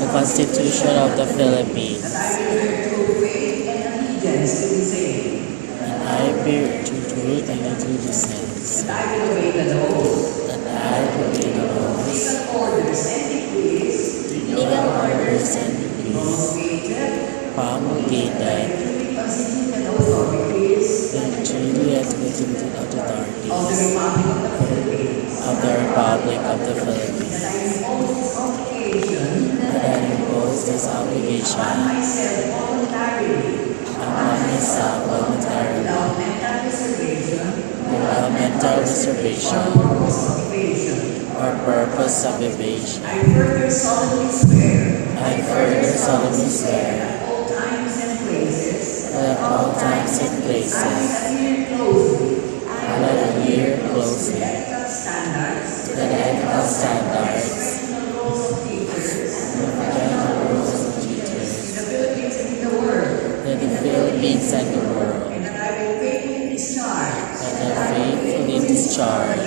the Constitution of the Philippines, and I bear true allegiance to the same, that I will obey the laws, legal orders and decrees promulgated the duly executed authorities of the Republic of the Philippines, that I impose this obligation upon myself voluntarily without mental reservation or purpose of evasion. I further solemnly swear that at all times and places, let the year closely, that ethical standards and rules of teachers, that the Philippines and the world, that I faithfully discharge